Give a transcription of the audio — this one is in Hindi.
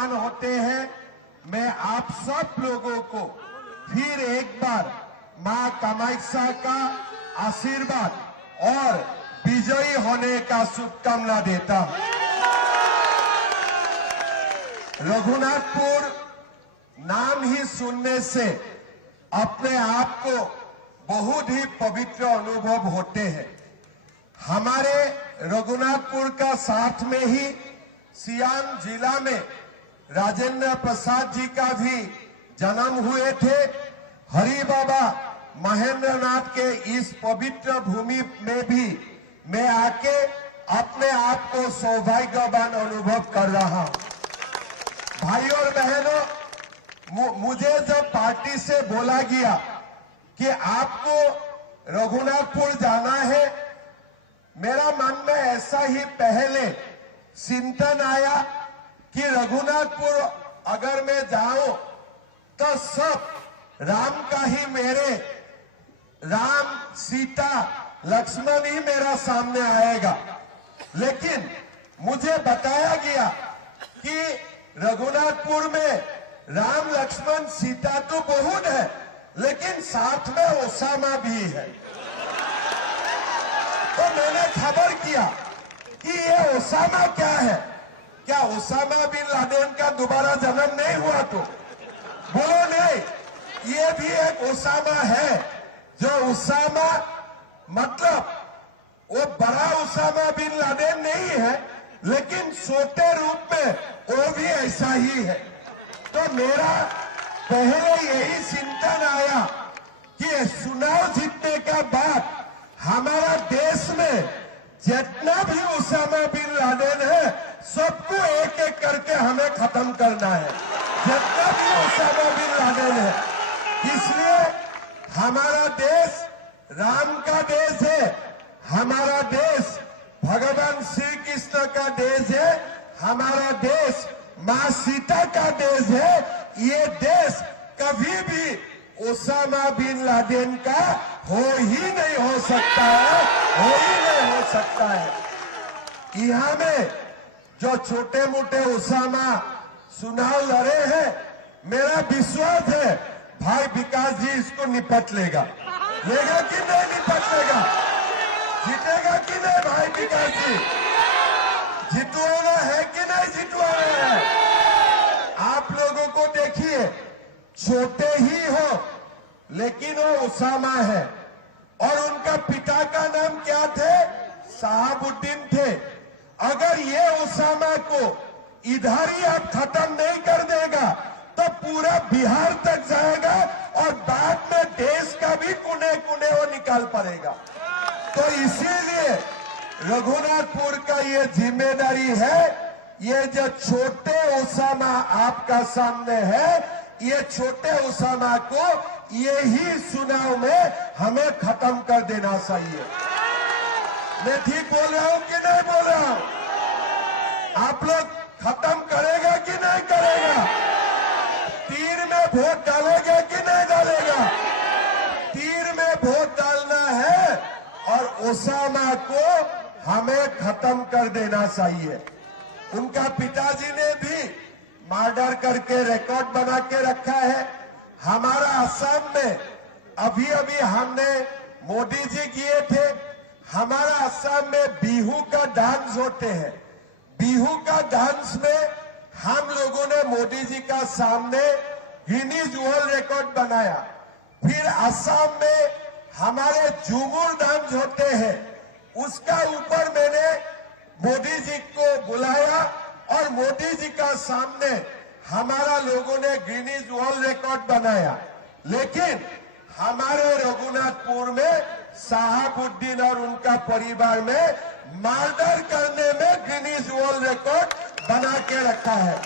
मेहमान होते हैं, मैं आप सब लोगों को फिर एक बार मां कामाख्या का आशीर्वाद और विजयी होने का शुभकामना देता हूं। रघुनाथपुर नाम ही सुनने से अपने आप को बहुत ही पवित्र अनुभव होते हैं। हमारे रघुनाथपुर का साथ में ही सियान जिला में राजेंद्र प्रसाद जी का भी जन्म हुए थे। हरि बाबा महेंद्र नाथ के इस पवित्र भूमि में भी मैं आके अपने आप को सौभाग्यवान अनुभव कर रहा हूं। भाई और बहनों, मुझे जब पार्टी से बोला गया कि आपको रघुनाथपुर जाना है, मेरा मन में ऐसा ही पहले चिंतन आया कि रघुनाथपुर अगर मैं जाऊं तो सब राम का ही मेरे राम सीता लक्ष्मण ही मेरा सामने आएगा। लेकिन मुझे बताया गया कि रघुनाथपुर में राम लक्ष्मण सीता तो बहुत है, लेकिन साथ में ओसामा भी है। तो मैंने खबर किया कि ये ओसामा क्या है, क्या ओसामा बिन लादेन का दोबारा जन्म नहीं हुआ? तो बोलो नहीं, ये भी एक ओसामा है। जो ओसामा मतलब वो बड़ा ओसामा बिन लादेन नहीं है, लेकिन छोटे रूप में वो भी ऐसा ही है। तो मेरा पहले यही चिंतन आया कि चुनाव जीतने का बाद हमारा देश में जितना भी ओसामा बिन लादेन है, सबको एक एक करके हमें खत्म करना है। जितना भी ओसामा बिन लादेन है, इसलिए हमारा देश राम का देश है, हमारा देश भगवान श्री कृष्ण का देश है, हमारा देश मां सीता का देश है। ये देश कभी भी ओसामा बिन लादेन का हो ही नहीं हो सकता है, हो ही नहीं हो सकता है। यहाँ में जो छोटे मोटे ओसामा चुनाव लड़े हैं, मेरा विश्वास है भाई विकास जी इसको निपट लेगा कि नहीं निपट लेगा? जीतेगा कि नहीं भाई विकास जी? जितवाना है कि नहीं जितवाना है? आप लोगों को देखिए, छोटे ही हो लेकिन वो ओसामा है, और उनका पिता का नाम क्या थे? शहाबुद्दीन थे। अगर ये ओसामा को इधर ही आप खत्म नहीं कर देगा तो पूरा बिहार तक जाएगा और बाद में देश का भी कोने कोने वो निकाल पड़ेगा। तो इसीलिए रघुनाथपुर का ये जिम्मेदारी है, ये जो छोटे ओसामा आपका सामने है, ये छोटे ओसामा को यही चुनाव में हमें खत्म कर देना चाहिए। मैं ठीक बोल रहा हूं कि नहीं बोल रहा हूं? आप लोग खत्म करेगा कि नहीं करेगा? तीर में वोट डालेगा कि नहीं डालेगा? तीर में वोट डालना है और ओसामा को हमें खत्म कर देना चाहिए। उनका पिताजी ने भी मर्डर करके रिकॉर्ड बना के रखा है। हमारा असम में अभी अभी हमने मोदी जी किए थे, हमारा असम में बिहू का डांस होते हैं। बिहू का डांस में हम लोगों ने मोदी जी का सामने गिनीज वर्ल्ड रिकॉर्ड बनाया। फिर असम में हमारे झूमर डांस होते हैं, उसका ऊपर मैंने मोदी जी को बुलाया और मोदी जी का सामने हमारा लोगों ने गिनीज वर्ल्ड रिकॉर्ड बनाया। लेकिन हमारे रघुनाथपुर में शहाबुद्दीन और उनका परिवार में मर्डर करने में गिनीज वर्ल्ड रिकॉर्ड बना के रखा है।